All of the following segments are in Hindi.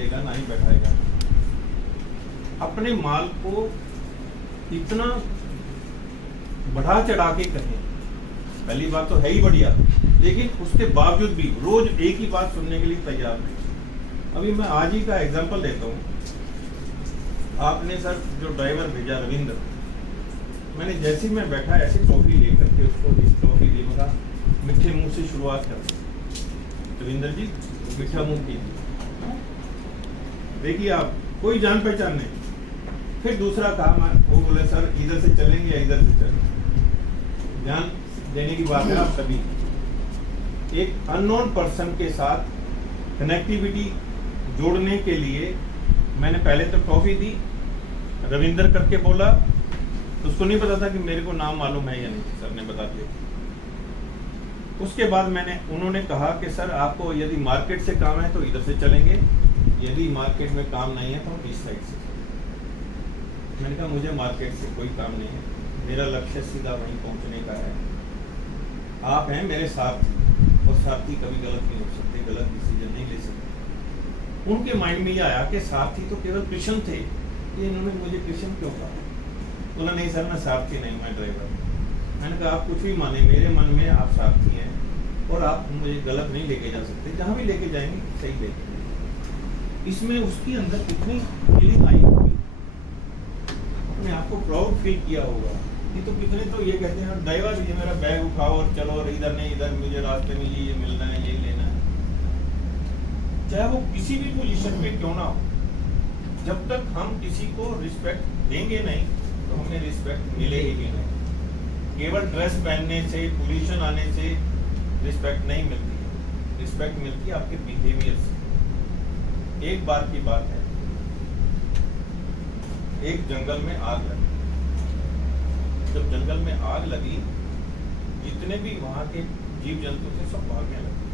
देगा ना ही बैठाएगा। अपने माल को इतना बढ़ा चढ़ा के कहें, पहली बात तो है ही बढ़िया, लेकिन उसके बावजूद भी रोज एक ही बात सुनने के लिए तैयार नहीं। अभी मैं आज ही का एग्जांपल देता हूँ। आपने सर जो ड्राइवर भेजा रविंद्र, मैंने जैसे ही मैं बैठा ऐसे टॉफी लेकर के उसको इस टॉफी दी, मगा मीठे मुंह से शुरुआत कर। रविंद्र जी मीठा मुंह कीजिए, देखिए आप कोई जान पहचान नहीं। फिर दूसरा काम है, वो बोले सर इधर से चलेंगे या इधर से चलेंगे। ध्यान देने की बात है आप सभी, एक अननोन पर्सन के साथ कनेक्टिविटी जोड़ने के लिए मैंने पहले तो टॉफी दी, रविंद्र करके बोला, तो उसको नहीं पता था कि मेरे को नाम मालूम है या नहीं, सर ने बता दिया। उसके बाद उन्होंने कहा कि सर आपको यदि मार्केट से काम है तो इधर से चलेंगे, यदि मार्केट में काम नहीं है तो हम इस साइड से चलेंगे। मैंने कहा मुझे मार्केट से कोई काम नहीं है, मेरा लक्ष्य सीधा वहीं पहुंचने का है। आप हैं मेरे साथी, और साथी कभी गलत नहीं हो सकते, गलत डिसीजन नहीं ले सकते। उनके माइंड में ये आया कि साथी तो केवल कृष्ण थे, ये इन्होंने मुझे कृष्ण क्यों कहा। बोला नहीं सर मैं सारथी नहीं, मैं ड्राइवर। मैंने कहा आप कुछ भी माने, मेरे मन में आप सारथी हैं और आप मुझे गलत नहीं लेके जा सकते, जहां भी लेके जाएंगे सही लेके जाएंगे। इसमें उसकी अंदर कितनी फीलिंग आई होगी, अपने आप को प्राउड फील किया होगा। ये तो कितने तो ये कहते हैं ड्राइवर ये मेरा बैग उठाओ और चलो, और इधर नहीं इधर, मुझे रास्ते में ये मिलना है, ये लेना है। चाहे वो किसी भी पोजीशन पे क्यों ना हो, जब तक हम किसी को रिस्पेक्ट देंगे नहीं तो हमें रिस्पेक्ट मिलेगी भी नहीं। केवल ड्रेस पहनने से, पोजीशन आने से रिस्पेक्ट नहीं मिलती, रिस्पेक्ट मिलती है आपके बिहेवियर से। एक बार की बात है, एक जंगल में आग लगी। जब जंगल में आग लगी, जितने भी वहां के जीव जंतु थे सब भागने लगे,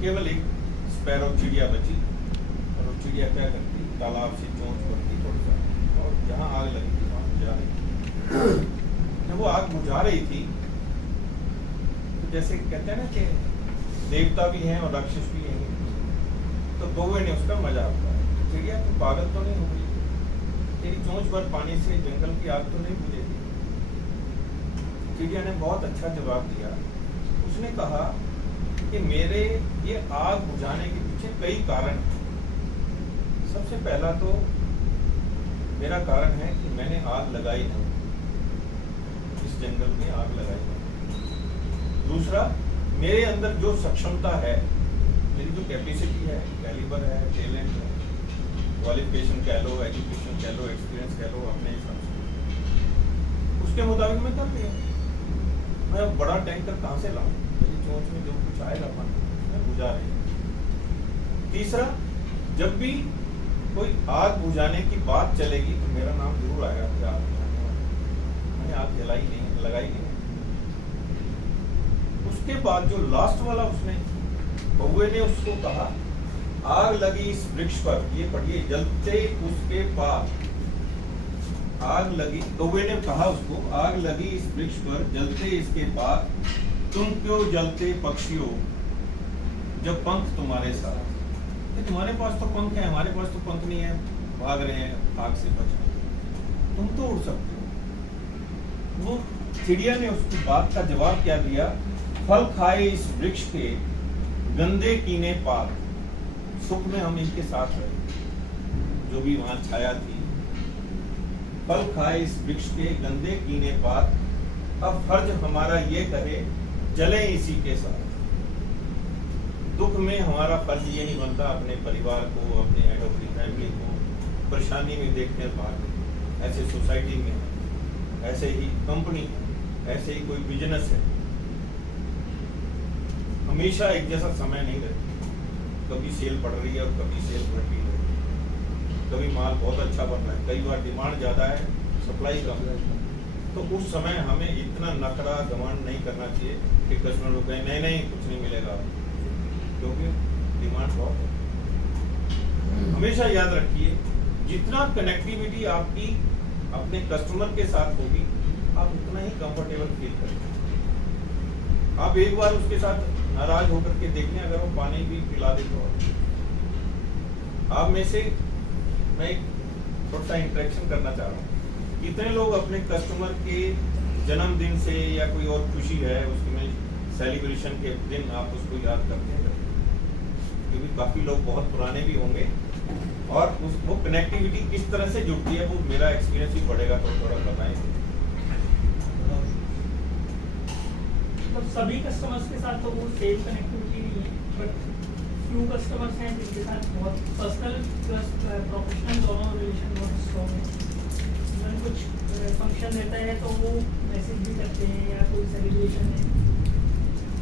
केवल एक स्पैरो चिड़िया बची। और वो चिड़िया क्या करती, तालाब से चोंच पड़ती थोड़ा सा, और जहाँ आग लगी थी वहां बुझा रही थी। जब वो आग बुझा रही थी तो जैसे कहते हैं ना कि देवता भी हैं और राक्षस भी हैं, तो कौवे ने उसका मजाक उड़ाया, चिड़िया तुम पागल तो नहीं हो गई, तेरी चोंच भर पानी से जंगल की आग तो नहीं बुझेगी। चिड़िया ने बहुत अच्छा जवाब दिया। उसने कहा कि मेरे ये आग बुझाने के पीछे कई कारण हैं। सबसे पहला तो मेरा कारण है कि मैंने आग लगाई नहीं, इस जंगल में आग लगाई नहीं। दूसरा, मेरे अंदर जो सक्षमता है, मेरी जो कैपेसिटी है, कैलिबर है, टैलेंट है, क्वालिफिकेशन कह लो, एजुकेशन कह लो, एक्सपीरियंस कह लो, अपने हिसाब से उसके मुताबिक मैं कर रही हूँ। मैं अब बड़ा टैंकर कहाँ से लाऊं, मेरी चोंच में जो कुछ आएगा पानी मैं बुझा रही हूँ। तीसरा, जब भी कोई आग बुझाने की बात चलेगी तो मेरा नाम जरूर आएगा कि आग बुझाने वाला। मैंने आग जलाई नहीं, लगाई नहीं। उसके बाद जो लास्ट वाला, उसने कौवे ने उसको कहा, आग लगी इस वृक्ष पर, ये पढ़िए, जलते उसके पास आग लगी। कौवे ने कहा उसको, आग लगी इस वृक्ष पर, जलते इसके पास, तुम क्यों जलते पक्षियों जब पंख तुम्हारे साथ। तुम्हारे पास तो पंख है, हमारे पास तो पंख नहीं है, भाग रहे हैं आग से बचने, तुम तो उड़ सकते हो। वो चिड़िया ने उसकी बात का जवाब क्या दिया, फल खाए इस वृक्ष के, गंदे कीने पार। सुख में हम इनके साथ रहे, जो भी वहां छाया थी। फल खाए इस वृक्ष के, गंदे कीने पार, अब फर्ज हमारा ये करे, जले इसी के साथ। दुख में हमारा फर्ज ये नहीं बनता अपने परिवार को, अपने हेड ऑफ द फैमिली को परेशानी में देखते हैं बाहर। ऐसे सोसाइटी में, ऐसे ही कंपनी, ऐसे ही कोई बिजनेस है, हमेशा एक जैसा समय नहीं रहता। कभी सेल बढ़ रही है और कभी सेल घट रही है, कभी माल बहुत अच्छा बन रहा है, कई बार डिमांड ज्यादा है, सप्लाई कम है। तो उस समय हमें इतना नखरा घमंड नहीं करना चाहिए कि कस्टमर को कहें नहीं नहीं कुछ नहीं मिलेगा, क्योंकि डिमांड बहुत है। हमेशा याद रखिए, जितना कनेक्टिविटी आपकी अपने कस्टमर के साथ होगी, आप उतना ही कंफर्टेबल फील करेंगे। आप एक बार उसके साथ नाराज होकर के देख लें, अगर वो पानी भी पिला दे तो आप में से मैं एक थोड़ा सा इंटरेक्शन करना चाह रहा हूँ। कितने लोग अपने कस्टमर के जन्मदिन से या कोई और खुशी है उसमें सेलिब्रेशन के दिन आप उसको याद करते हैं? क्योंकि काफी लोग बहुत पुराने भी होंगे और उसको कनेक्टिविटी किस तरह से जुड़ती है वो मेरा एक्सपीरियंस ही पड़ेगा, तो थोड़ा बताएं। तो सभी कस्टमर्स के साथ तो वो सेम कनेक्टिविटी नहीं है, बट फ्यू कस्टमर्स हैं जिनके साथ बहुत पर्सनल प्लस प्रोफेशनल दोनों रिलेशन बहुत स्ट्रॉन्ग है। इवन कुछ फंक्शन रहता है तो वो मैसेज भी करते हैं या कोई सेलिब्रेशन है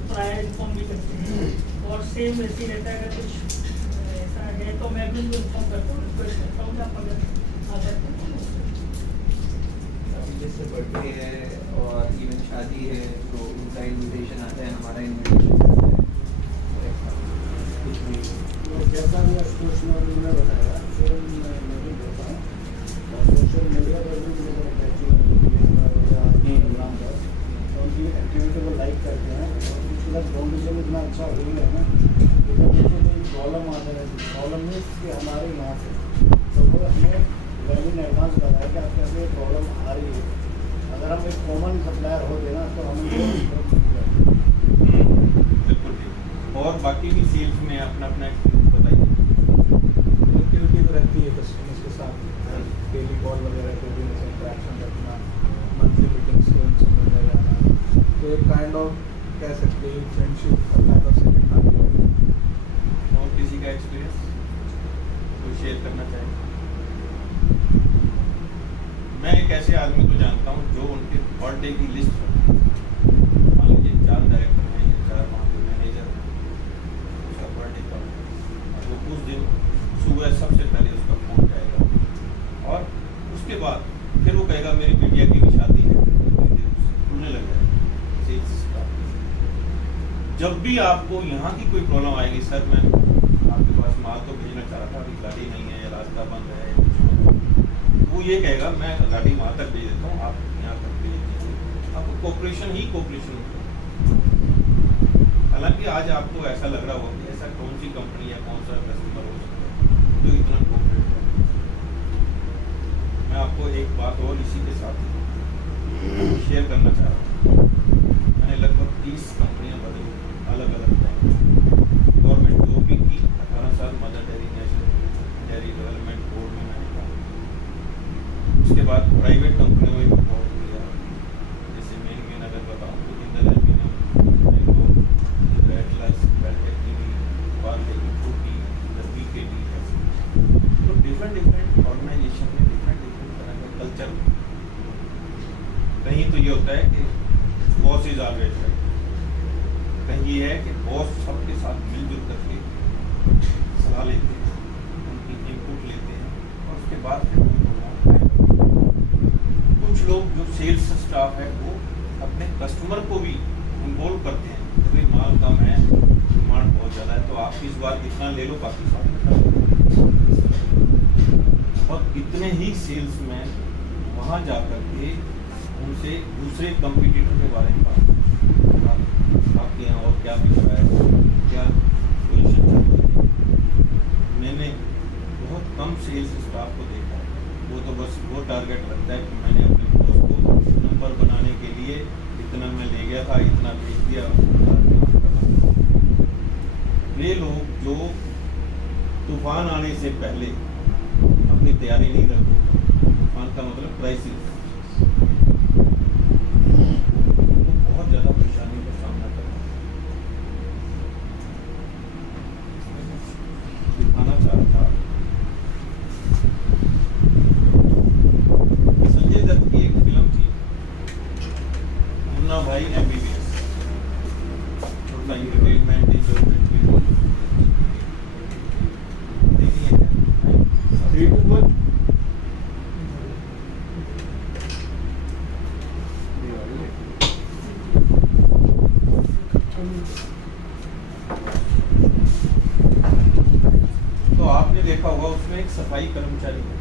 प्रायर इन्फॉर्म भी करते हैं, और सेम वैसे ही रहता है। अगर कुछ ऐसा है तो मैं भी उनको इन्फॉर्म करता हूँ, रिक्वेस्ट करता हूँ कि आप अगर आ सकते हैं तो। अभी जैसे बर्थडे है और इवन शादी है तो उनका इनविटेशन आता है, हमारा इनविटेशन आता है। कुछ भी तो जैसा भी एसोसिएशन ने बताया सेम मैं भी देता हूँ, और सोशल मीडिया पर भी मुझे प्रोग्राम पर तो उनकी एक्टिविटी को लाइक करते हैं, और उसके बाद फाउंडेशन इतना अच्छा हो गया है ना कि जब मुझे कोई प्रॉब्लम आता है, प्रॉब्लम मीन्स कि हमारे यहाँ से तो वो हमें वेल इन एडवांस बताया कि आपके यहाँ प्रॉब्लम आ रही है। अगर हम एक कॉमन सप्लायर होते ना तो हमें बिल्कुल ठीक। और बाकी भी सेल्स में अपना अपना एक्सपीरियंस बताइए। एक्टिविटी तो रहती है कस्टमर्स के साथ, डेली कॉल वगैरह पे भी उनसे इंटरेक्शन रखना, मंथली मीटिंग्स को उनसे मिलने जाना, तो एक काइंड ऑफ कह सकते हैं फ्रेंडशिप का काइंड ऑफ सेकंड हाफ। और किसी का एक्सपीरियंस कोई शेयर करना चाहे? मैं एक ऐसे आदमी को जानता हूँ जो उनके बर्थडे की लिस्ट है, मान लीजिए 4 डायरेक्टर हैं या 4 मैनेजर हैं, उसका बर्थडे कब है, और वो उस दिन सुबह सबसे पहले उसका फोन जाएगा, और उसके बाद फिर वो कहेगा मेरी बिटिया की भी शादी है, सुनने लग जाएगा सेल्स स्टाफ। जब भी आपको यहाँ की कोई प्रॉब्लम आएगी, सर मैं आपके पास माल तो भेजना चाह रहा था, अभी गाड़ी नहीं है या रास्ता बंद है, वो ये कहेगा मैं गाड़ी वहाँ तक भेज देता हूँ, आप यहाँ तक भेज दीजिए। आपको कोऑपरेशन ही कोऑपरेशन होता है। हालांकि आज आपको ऐसा लग रहा होगा कि ऐसा कौन सी कंपनी या कौन सा कस्टमर हो सकता है जो इतना कोऑपरेट करे। मैं आपको एक बात और इसी के साथ शेयर करना चाह रहा हूँ। मैंने लगभग 30 कंपनियाँ बदली अलग अलग टाइम, गवर्नमेंट जॉब भी की, 18 साल mother dairy national dairy development board में मैंने काम। उसके बाद प्राइवेट कंपनियों में बहुत किया, जैसे मैं अगर बताऊँ तो Jindal aluminium, Atlas, Beltek TV, वाल्टेक फ्रूटी, बीकेटी, तो डिफरेंट ऑर्गेनाइजेशन में डिफरेंट तरह का कल्चर। कहीं तो ये होता है कि बॉस इज ऑलवेज राइट, कहीं ये है कि बॉस सबके साथ मिलजुल करके सलाह लेते हैं, उनकी इनपुट लेते हैं, और उसके बाद फिर कुछ लोग जो सेल्स स्टाफ है वो अपने कस्टमर को भी इन्वॉल्व करते हैं। तो भाई माल कम है, डिमांड बहुत ज़्यादा है, तो आप इस बार इतना ले लो, बाकी साल और इतने ही सेल्स मैन वहाँ जा करके उनसे दूसरे कंपटीटर के बारे में बात आपके यहाँ और क्या बिक रहा है, क्या पोजीशन चल रही है। मैंने बहुत कम सेल्स स्टाफ को देखा है, वो तो बस वो टारगेट रखता है कि मैंने अपने बॉस को नंबर बनाने के लिए इतना मैं ले गया था, इतना भेज दिया। वे लोग जो तूफान आने से पहले अपनी तैयारी नहीं रखते, तूफान का मतलब क्राइसिस, बहुत ज़्यादा परेशानी का सामना करना दिखाना चाह रहा था। संजय दत्त की एक फिल्म थी मुन्ना भाई MBBS, थोड़ा एंटरटेनमेंट एंजॉयमेंट देखिए क्या 3, 2, 1 तो आपने देखा होगा उसमें एक सफाई कर्मचारी है,